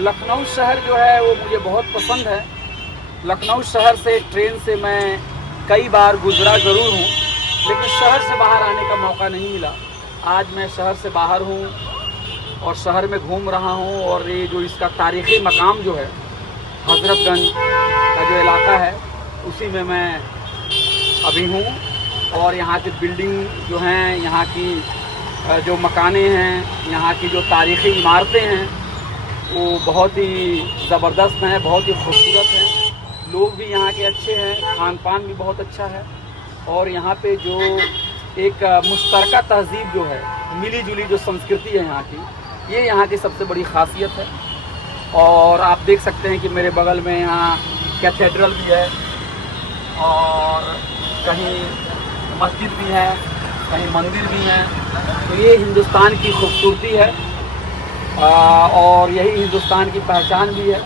लखनऊ शहर जो है वो मुझे बहुत पसंद है। लखनऊ शहर से ट्रेन से मैं कई बार गुजरा ज़रूर हूँ, लेकिन शहर से बाहर आने का मौका नहीं मिला। आज मैं शहर से बाहर हूँ और शहर में घूम रहा हूँ, और ये जो इसका तारीख़ी मकाम जो है हज़रतगंज का जो इलाका है उसी में मैं अभी हूँ। और यहाँ की बिल्डिंग जो हैं, यहाँ की जो मकाने हैं, यहाँ की जो तारीख़ी इमारतें हैं वो बहुत ही ज़बरदस्त हैं, बहुत ही खूबसूरत हैं। लोग भी यहाँ के अच्छे हैं, खान पान भी बहुत अच्छा है। और यहाँ पे जो एक मुश्तरका तहज़ीब जो है, मिली जुली जो संस्कृति है यहाँ की, ये यहाँ की सबसे बड़ी ख़ासियत है। और आप देख सकते हैं कि मेरे बगल में यहाँ कैथेड्रल भी है, और कहीं मस्जिद भी है, कहीं मंदिर भी हैं। तो ये हिंदुस्तान की खूबसूरती है, और यही हिंदुस्तान की पहचान भी है।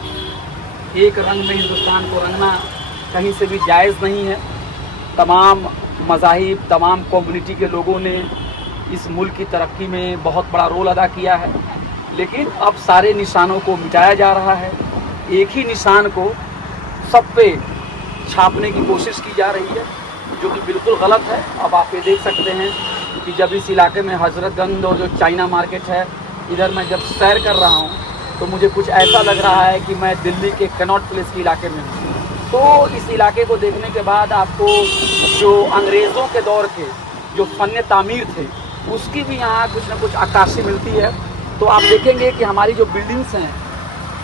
एक रंग में हिंदुस्तान को रंगना कहीं से भी जायज़ नहीं है। तमाम मज़ाहिब, तमाम कम्युनिटी के लोगों ने इस मुल्क की तरक्की में बहुत बड़ा रोल अदा किया है, लेकिन अब सारे निशानों को मिटाया जा रहा है। एक ही निशान को सब पे छापने की कोशिश की जा रही है, जो कि बिल्कुल गलत है। अब आप ये देख सकते हैं कि जब इस इलाके में हज़रतगंज और जो चाइना मार्केट है, इधर मैं जब सैर कर रहा हूँ तो मुझे कुछ ऐसा लग रहा है कि मैं दिल्ली के कनॉट प्लेस के इलाके में हूँ। तो इस इलाके को देखने के बाद आपको जो अंग्रेज़ों के दौर के जो फ़न तामीर थे उसकी भी यहाँ कुछ ना कुछ अक्कासी मिलती है। तो आप देखेंगे कि हमारी जो बिल्डिंग्स हैं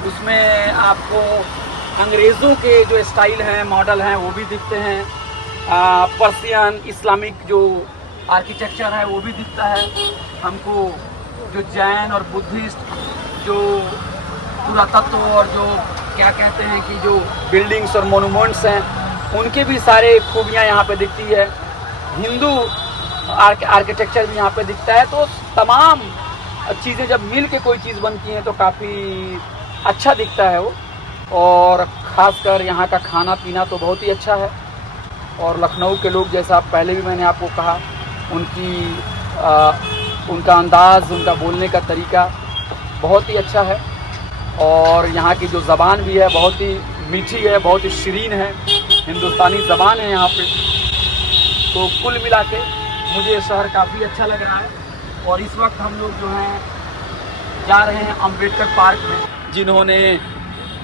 उसमें आपको अंग्रेज़ों के जो स्टाइल हैं, मॉडल हैं, वो भी दिखते हैं। पर्शियन इस्लामिक जो आर्किटेक्चर है वो भी दिखता है हमको। जो जैन और बुद्धिस्ट जो पुरातत्व और जो क्या कहते हैं कि जो बिल्डिंग्स और मोनूमेंट्स हैं, उनके भी सारे खूबियाँ यहाँ पे दिखती है। हिंदू आर्किटेक्चर भी यहाँ पे दिखता है। तो तमाम चीज़ें जब मिल के कोई चीज़ बनती हैं तो काफ़ी अच्छा दिखता है वो। और ख़ासकर यहाँ का खाना पीना तो बहुत ही अच्छा है। और लखनऊ के लोग, जैसा पहले भी मैंने आपको कहा, उनका अंदाज़, उनका बोलने का तरीका बहुत ही अच्छा है। और यहाँ की जो ज़बान भी है बहुत ही मीठी है, बहुत ही शीरीन है, हिंदुस्तानी ज़बान है यहाँ पे। तो कुल मिला के मुझे ये शहर काफ़ी अच्छा लग रहा है। और इस वक्त हम लोग जो हैं जा रहे हैं अम्बेडकर पार्क में, जिन्होंने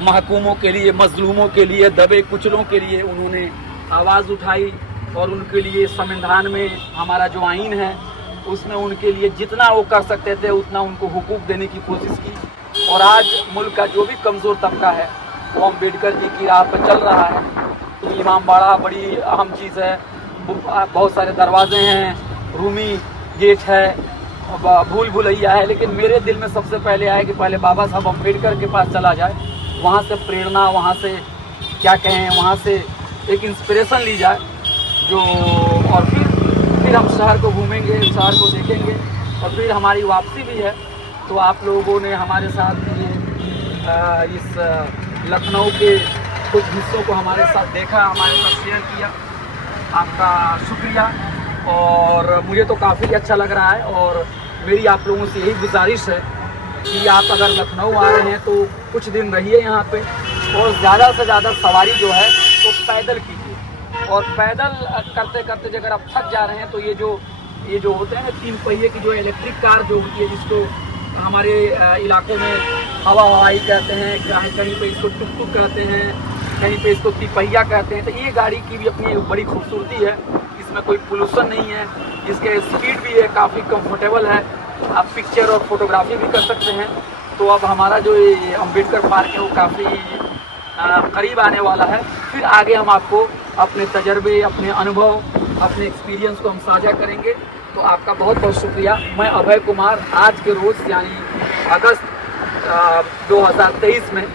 महकूमों के लिए, मजलूमों के लिए, दबे कुचलों के लिए उन्होंने आवाज़ उठाई, और उनके लिए संविधान में हमारा जो आइन है उसमें उनके लिए जितना वो कर सकते थे उतना उनको हुकूक देने की कोशिश की। और आज मुल्क का जो भी कमज़ोर तबका है वो अम्बेडकर जी की राह पर चल रहा है। तो इमामबाड़ा बड़ी अहम चीज़ है, बहुत सारे दरवाजे हैं, रूमी गेट है, भूल भुलैया है, लेकिन मेरे दिल में सबसे पहले आया कि पहले बाबा साहब अम्बेडकर के पास चला जाए, वहाँ से प्रेरणा, वहाँ से क्या कहें, वहाँ से एक इंस्पिरेशन ली जाए जो, और फिर हम शहर को घूमेंगे, शहर को देखेंगे, और फिर हमारी वापसी भी है। तो आप लोगों ने हमारे साथ ये इस लखनऊ के कुछ हिस्सों को हमारे साथ देखा, हमारे साथ शेयर किया, आपका शुक्रिया। और मुझे तो काफ़ी अच्छा लग रहा है। और मेरी आप लोगों से यही गुजारिश है कि आप अगर लखनऊ आ रहे हैं तो कुछ दिन रहिए यहाँ पे, और ज़्यादा से ज़्यादा सवारी जो है वो पैदल कीजिए। और पैदल करते करते अगर आप थक जा रहे हैं तो ये जो होते हैं ना 3 पहिए की जो इलेक्ट्रिक कार जो होती है, जिसको हमारे इलाकों में हवाई कहते हैं, कहीं पे इसको टुक टुक कहते हैं, कहीं पे इसको तिपहिया कहते हैं। तो ये गाड़ी की भी अपनी बड़ी खूबसूरती है, इसमें कोई पोल्यूशन नहीं है, इसके स्पीड भी है, काफ़ी कंफर्टेबल है, आप पिक्चर और फोटोग्राफी भी कर सकते हैं। तो अब हमारा जो ये अम्बेडकर पार्क है वो काफ़ी करीब आने वाला है। फिर आगे हम आपको अपने तजर्बे, अपने अनुभव, अपने एक्सपीरियंस को हम साझा करेंगे। तो आपका बहुत बहुत शुक्रिया। मैं अभय कुमार आज के रोज़ यानी अगस्त 2023 में,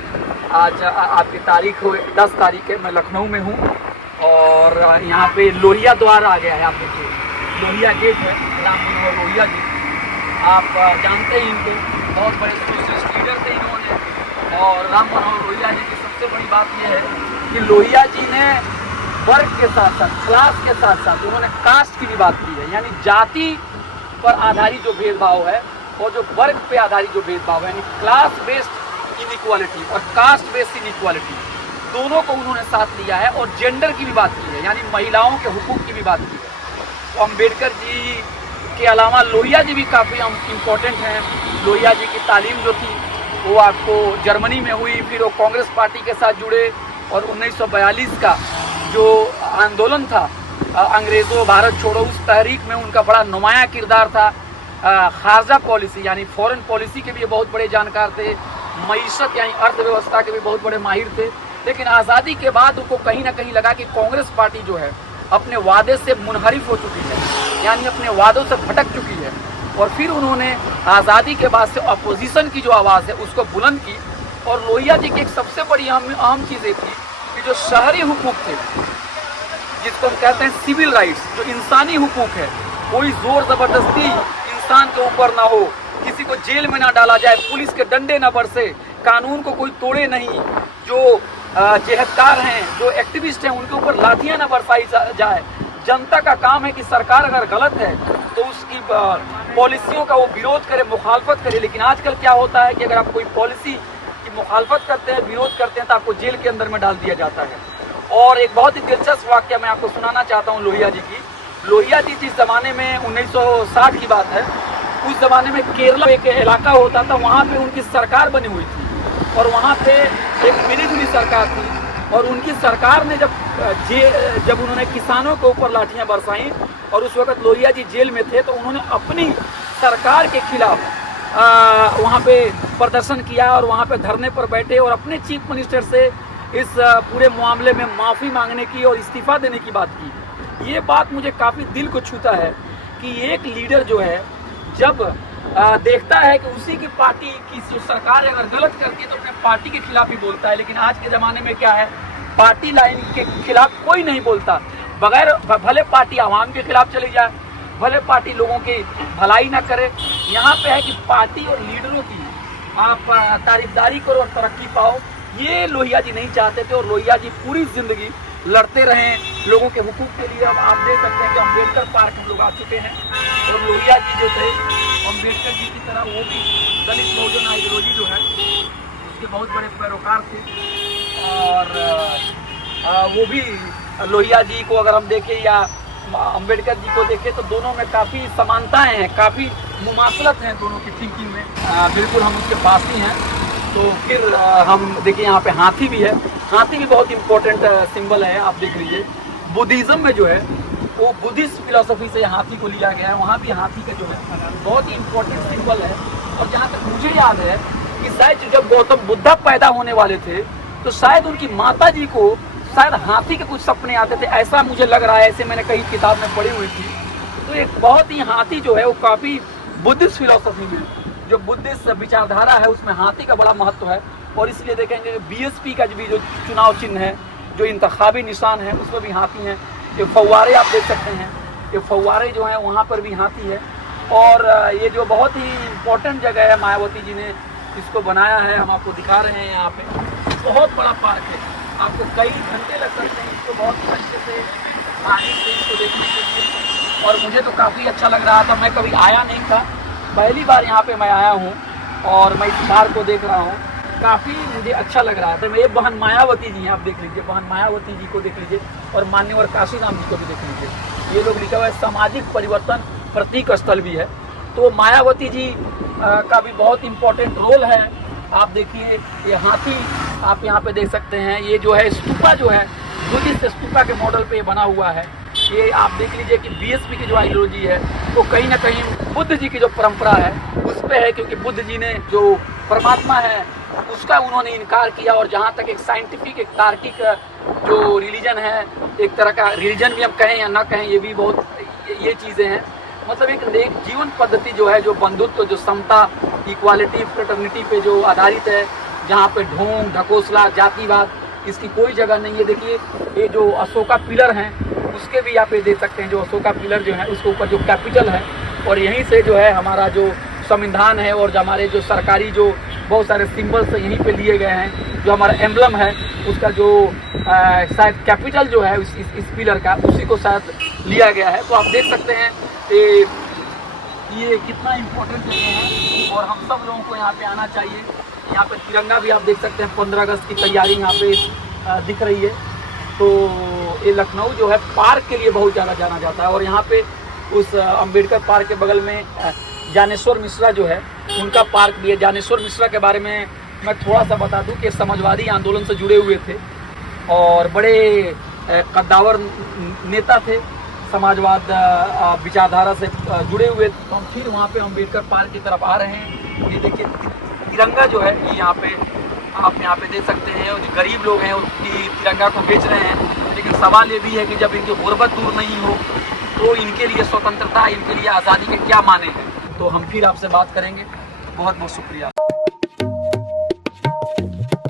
आज आपकी तारीख हो 10 तारीख है, मैं लखनऊ में हूँ। और यहाँ पे लोहिया द्वार आ गया है, आप देखिए लोहिया गेट है, राम मनोहर लोहिया जी, आप जानते ही इनको, बहुत बड़े सोशलिस्ट लीडर थे इन्होंने। और राम मनोहर लोहिया जी की सबसे बड़ी बात यह है कि लोहिया जी ने वर्ग के साथ साथ, क्लास के साथ साथ उन्होंने कास्ट की भी बात की है, यानी जाति पर आधारित जो भेदभाव है और जो वर्ग पे आधारित जो भेदभाव है, यानी क्लास बेस्ड इनइक्वालिटी और कास्ट बेस्ड इनइक्वालिटी, दोनों को उन्होंने साथ लिया है और जेंडर की भी बात की है, यानी महिलाओं के हुकूक की भी बात की है। तो अम्बेडकर जी के अलावा लोहिया जी भी काफ़ी इम्पोर्टेंट हैं। लोहिया जी की तालीम जो थी वो आपको जर्मनी में हुई, फिर वो कांग्रेस पार्टी के साथ जुड़े और 1942 का जो आंदोलन था अंग्रेज़ों भारत छोड़ो, उस तहरीक में उनका बड़ा नुमाया किरदार था। खारजा पॉलिसी यानी फॉरेन पॉलिसी के भी बहुत बड़े जानकार थे, मईशत यानी अर्थव्यवस्था के भी बहुत बड़े माहिर थे। लेकिन आज़ादी के बाद उनको कहीं ना कहीं लगा कि कांग्रेस पार्टी जो है अपने वादे से मुनहरिफ हो चुकी है, यानी अपने वादों से भटक चुकी है। और फिर उन्होंने आज़ादी के बाद से अपोजिशन की जो आवाज़ है उसको बुलंद की। और लोहिया जी की एक सबसे बड़ी अहम चीज़ें थी कि जो शहरी हुकूक थे, जिसको हम कहते हैं सिविल राइट्स, जो इंसानी हुकूक है, कोई ज़ोर ज़बरदस्ती इंसान के ऊपर ना हो, किसी को जेल में ना डाला जाए, पुलिस के डंडे ना बरसे, कानून को कोई तोड़े नहीं, जो जेहदकार हैं, जो एक्टिविस्ट हैं, उनके ऊपर लाठियाँ ना बरसाई जाए। जनता का काम है कि सरकार अगर गलत है तो उसकी पॉलिसियों का वो विरोध करे, मुखालफत करे। लेकिन आजकल क्या होता है कि अगर आप कोई पॉलिसी की मुखालफत करते हैं, विरोध करते हैं, तो आपको जेल के अंदर में डाल दिया जाता है। और एक बहुत ही दिलचस्प वाक्य मैं आपको सुनाना चाहता हूँ लोहिया जी की। लोहिया जी जिस ज़माने में 1960 की बात है, उस ज़माने में केरला एक इलाका होता था, वहाँ पे उनकी सरकार बनी हुई थी और वहाँ पे एक मिली सरकार थी। और उनकी सरकार ने जब उन्होंने किसानों के ऊपर लाठियाँ बरसाईं और उस वक्त लोहिया जी जेल में थे, तो उन्होंने अपनी सरकार के खिलाफ वहाँ पे प्रदर्शन किया और वहाँ पे धरने पर बैठे और अपने चीफ मिनिस्टर से इस पूरे मामले में माफ़ी मांगने की और इस्तीफ़ा देने की बात की। ये बात मुझे काफ़ी दिल को छूता है कि एक लीडर जो है जब देखता है कि उसी की पार्टी की सरकार अगर गलत करती है तो अपने पार्टी के खिलाफ ही बोलता है। लेकिन आज के ज़माने में क्या है, पार्टी लाइन के खिलाफ कोई नहीं बोलता, बगैर भले पार्टी आवाम के खिलाफ चली जाए, भले पार्टी लोगों की भलाई ना करे। यहाँ पे है कि पार्टी और लीडरों की आप तारीफदारी करो और तरक्की पाओ। ये लोहिया जी नहीं चाहते थे और लोहिया जी पूरी ज़िंदगी लड़ते रहे लोगों के हुकूक के लिए। अब आप देख सकते हैं कि अम्बेडकर पार्क में लोग आ चुके हैं और लोहिया जी जो थे अम्बेडकर जी की तरह वो भी दलित बहुजन आइडियोलॉजी जो है उसके बहुत बड़े पैरोकार थे। और वो भी लोहिया जी को अगर हम देखें या अम्बेडकर जी को देखें तो दोनों में काफ़ी समानताएं हैं, काफ़ी मुमासलत हैं दोनों की थिंकिंग में। बिल्कुल हम उसके पास ही हैं। तो फिर हम देखिए यहाँ पे हाथी भी है। हाथी भी बहुत इम्पोर्टेंट सिंबल है, आप देख लीजिए। बुद्धिज़्म में जो है वो बुद्धिस्ट फिलोसफी से हाथी को लिया गया है, वहाँ भी हाथी का जो है बहुत ही इम्पोर्टेंट सिंबल है। और जहाँ तक मुझे याद है कि शायद जब गौतम बुद्ध पैदा होने वाले थे तो शायद उनकी माता जी को शायद हाथी के कुछ सपने आते थे, ऐसा मुझे लग रहा है, ऐसे मैंने कहीं किताब में पढ़ी हुई थी। तो एक बहुत ही हाथी जो है वो काफ़ी बुद्धिस्ट फिलोसफी में जो बुद्धिस्ट विचारधारा है उसमें हाथी का बड़ा महत्व है। और इसलिए देखेंगे बीएसपी का भी जो चुनाव चिन्ह है, जो इंतखाबी निशान है, उसमें भी हाथी है। ये फव्वारे आप देख सकते हैं, ये फव्वारे जो हैं वहाँ पर भी हाथी है। और ये जो बहुत ही इम्पोर्टेंट जगह है मायावती जी ने इसको बनाया है, हम आपको दिखा रहे हैं। यहाँ पे बहुत बड़ा पार्क है, आपको कई घंटे लग सकते हैं इसको बहुत ही अच्छे से आगे से इसको देखने के लिए। और मुझे तो काफ़ी अच्छा लग रहा था, मैं कभी आया नहीं था, पहली बार यहाँ पे मैं आया हूँ और मैं इस पार्क को देख रहा हूँ, काफ़ी मुझे अच्छा लग रहा था। ये बहन मायावती जी हैं, आप देख लीजिए, बहन मायावती जी को देख लीजिए और मान्यवर काशीराम जी को भी देख लीजिए। ये लोग लिखा हुआ है सामाजिक परिवर्तन प्रतीक स्थल भी है। तो मायावती जी का भी बहुत इम्पोर्टेंट रोल है। आप देखिए ये हाथी आप यहाँ पे देख सकते हैं। ये जो है स्तूपा जो है बुद्धिस्ट स्तूपा के मॉडल पे बना हुआ है। ये आप देख लीजिए कि बीएसपी की जो आइडियोलॉजी है वो कहीं ना कहीं बुद्ध जी की जो परंपरा है उस पे है, क्योंकि बुद्ध जी ने जो परमात्मा है उसका उन्होंने इनकार किया। और जहाँ तक एक साइंटिफिक एक तार्किक जो रिलीजन है, एक तरह का रिलीजन भी हम कहें या ना कहें, ये भी बहुत ये चीज़ें हैं। मतलब एक नेक जीवन पद्धति जो है, जो बंधुत्व, जो समता, इक्वालिटी, फ्रेटर्निटी पे जो आधारित है, जहाँ पे ढोंग ढकोसला जातिवाद इसकी कोई जगह नहीं है। देखिए ये जो अशोका पिलर हैं उसके भी आप ये देख सकते हैं, जो अशोका पिलर जो है उसके ऊपर जो कैपिटल है और यहीं से जो है हमारा जो संविधान है और जो हमारे जो सरकारी जो बहुत सारे सिंबल्स यहीं पे लिए गए हैं। जो हमारा एम्बलम है उसका जो शायद कैपिटल जो है इस पिलर का उसी को शायद लिया गया है। तो आप देख सकते हैं ये कितना इम्पोर्टेंट जगह है और हम सब लोगों को यहाँ पे आना चाहिए। यहाँ पे तिरंगा भी आप देख सकते हैं, 15 अगस्त की तैयारी यहाँ पे दिख रही है। तो ये लखनऊ जो है पार्क के लिए बहुत ज़्यादा जाना जाता है। और यहाँ पे उस अंबेडकर पार्क के बगल में ज्ञानेश्वर मिश्रा जो है उनका पार्क भी है। ज्ञानेश्वर मिश्रा के बारे में मैं थोड़ा सा बता दूं कि समाजवादी आंदोलन से जुड़े हुए थे और बड़े कद्दावर नेता थे, समाजवाद विचारधारा से जुड़े हुए। तो हम फिर वहाँ पे अंबेडकर पार्क की तरफ आ रहे हैं। ये देखिए तिरंगा जो है ये यहाँ पे आप यहाँ पे देख सकते हैं। और जो गरीब लोग हैं उनकी तिरंगा को बेच रहे हैं। लेकिन सवाल ये भी है कि जब इनकी गुर्बत दूर नहीं हो तो इनके लिए स्वतंत्रता, इनके लिए आज़ादी के क्या माने हैं। तो हम फिर आपसे बात करेंगे। बहुत बहुत शुक्रिया।